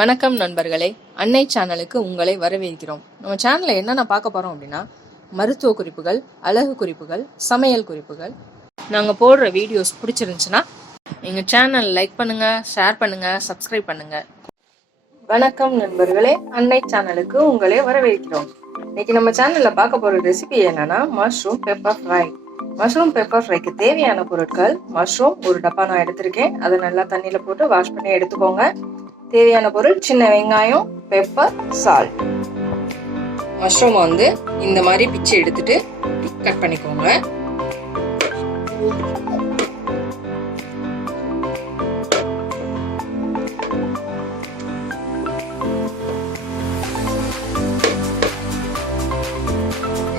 வணக்கம் நண்பர்களே, அன்னை சேனலுக்கு உங்களை வரவேற்கிறோம். நம்ம சேனலில் என்னென்ன பார்க்க போகிறோம் அப்படின்னா, மருத்துவ குறிப்புகள், அழகு குறிப்புகள், சமையல் குறிப்புகள். நாங்கள் போடுற வீடியோஸ் பிடிச்சிருந்துச்சுன்னா எங்கள் சேனல் லைக் பண்ணுங்கள், ஷேர் பண்ணுங்கள், சப்ஸ்கிரைப் பண்ணுங்கள். வணக்கம் நண்பர்களே, அன்னை சேனலுக்கு உங்களை வரவேற்கிறோம். இன்னைக்கு நம்ம சேனலில் பார்க்க போகிற ரெசிபி என்னன்னா mushroom pepper fry. Mushroom pepper ஃப்ரைக்கு தேவையான பொருட்கள்: மஷ்ரூம் ஒரு டப்பா நான் எடுத்திருக்கேன், அதை நல்லா தண்ணியில் போட்டு வாஷ் பண்ணி எடுத்துக்கோங்க. தேவையான பொருள்: சின்ன வெங்காயம், பெப்பர், சால்ட். மஷ்ரூம் வந்து இந்த மாதிரி பிச்சு எடுத்துட்டு கட் பண்ணிக்கோங்க.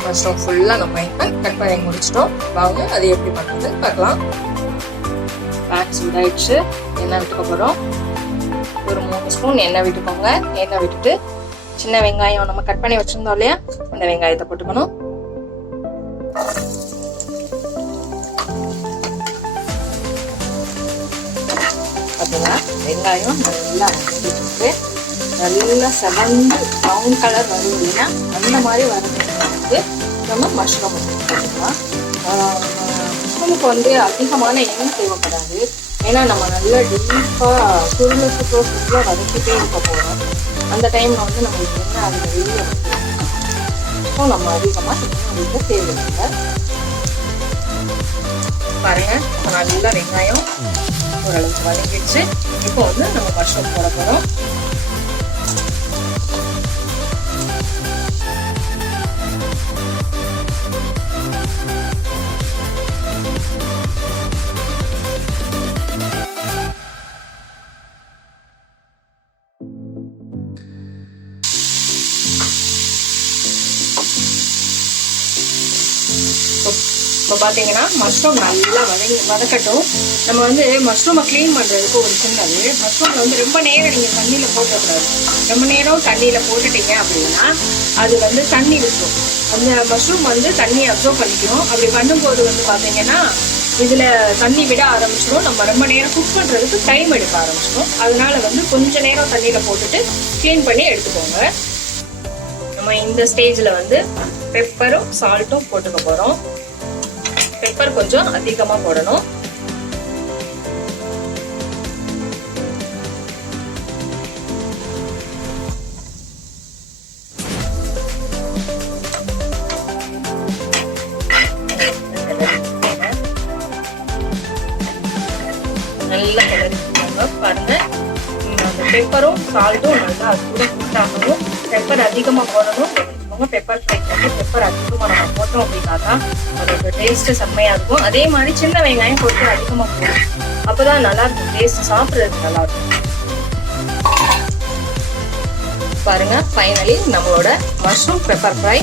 மஷ்ரூம் ஃபுல்லா நம்ம கட் பண்ணி முடிச்சிட்டோம். வாங்க அது எப்படி பண்றது பார்க்கலாம். பேன் சூடாயிடுச்சு, எண்ணெய் விட்டுக்க போறோம். ஒரு 3 ஸ்பூன் எண்ணெய் விட்டுக்கோங்க. எண்ணெய் விட்டுட்டு சின்ன வெங்காயம் நம்ம கட் பண்ணி வச்சிருந்தோம் இல்லையா, அந்த வெங்காயத்தை போட்டுக்கணும். பார்த்தீங்களா, வெங்காயம் நல்லா வதங்கிட்டு நல்லா செவந்து ப்ரௌன் கலர் வரும் இல்லையா, அந்த மாதிரி வரதுக்கு நம்ம மஷ்ரூம் போட்டுக்கலாம். மஷ்ரூமுக்கு வந்து அதிகமான எண்ணெய் தேவைப்படாது. ஏன்னா நம்ம நல்லா டீப்பாக சுருளை வதக்கிட்டே இருக்க போகிறோம். அந்த டைமில் வந்து நம்மளுக்கு எண்ணெய் அதில் வெளியே ஸோ நம்ம அதிகமாக எண்ணெய் ஊற்ற தேவையில்லை. பாருங்கள், நல்லா வெங்காயம் ஓரளவுக்கு வதக்கிடுச்சு. இப்போ வந்து நம்ம மஷ்ரூம் போட போகிறோம். இப்போ பார்த்தீங்கன்னா மஷ்ரூம் நல்லா வதக்கட்டும். நம்ம வந்து மஷ்ரூமை க்ளீன் பண்ணுறதுக்கு ஒரு சின்னது. மஷ்ரூமில் வந்து ரொம்ப நேரம் நீங்கள் தண்ணியில் போட்டக்கூடாது. ரொம்ப நேரம் தண்ணியில் போட்டுட்டீங்க அப்படின்னா அது வந்து தண்ணி விட்டுரும். அந்த மஷ்ரூம் வந்து தண்ணியை அப்சர்வ் பண்ணிக்கணும். அப்படி பண்ணும்போது வந்து பார்த்தீங்கன்னா இதில் தண்ணி விட ஆரம்பிச்சிடும். நம்ம ரொம்ப நேரம் குக் பண்ணுறதுக்கு டைம் எடுக்க ஆரம்பிச்சிடும். அதனால வந்து கொஞ்சம் நேரம் தண்ணியில் போட்டுட்டு க்ளீன் பண்ணி எடுத்துக்கோங்க. நம்ம இந்த ஸ்டேஜில் வந்து பெப்பரும் சால்ட்டும் போட்டுக்க போகிறோம். பெப்பர் கொஞ்சம் அதிகமாக போடணும். நல்லா கிளறிக்கோங்க. பாருங்க, அந்த பெப்பரும் சால்ட்டும் நல்லா கூட குட்டாகணும். பெப்பர் அதிகமாக போடணும். பெப்பர் ஃப்ரைக்கு வந்து பெப்பர் அதிகமாக நம்ம போட்டோம் அப்படின்னா தான் அதோட டேஸ்ட்டு செம்மையாக இருக்கும். அதே மாதிரி சின்ன வெங்காயம் போட்டு அதிகமாக போடும், அப்போதான் நல்லா இருக்கும், டேஸ்ட் சாப்பிட்றதுக்கு நல்லா இருக்கும். பாருங்க, ஃபைனலி நம்மளோட மஷ்ரூம் பெப்பர் ஃப்ரை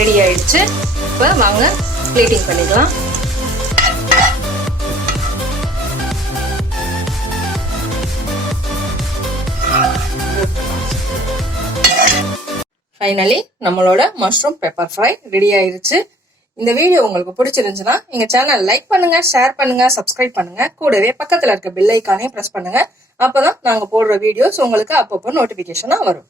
ரெடி ஆயிடுச்சு. இப்போ வாங்க பிளேட்டிங் பண்ணிக்கலாம். ஃபைனலி நம்மளோட மஷ்ரூம் பெப்பர் ஃப்ரை ரெடி ஆயிருச்சு. இந்த வீடியோ உங்களுக்கு பிடிச்சிருந்துச்சுன்னா எங்க சேனல் லைக் பண்ணுங்க, ஷேர் பண்ணுங்க, சப்ஸ்கிரைப் பண்ணுங்க. கூடவே பக்கத்துல இருக்க பெல் ஐக்கானையும் பிரஸ் பண்ணுங்க. அப்பதான் நாங்க போடுற வீடியோஸ் உங்களுக்கு அப்பப்போ நோட்டிபிகேஷனா வரும்.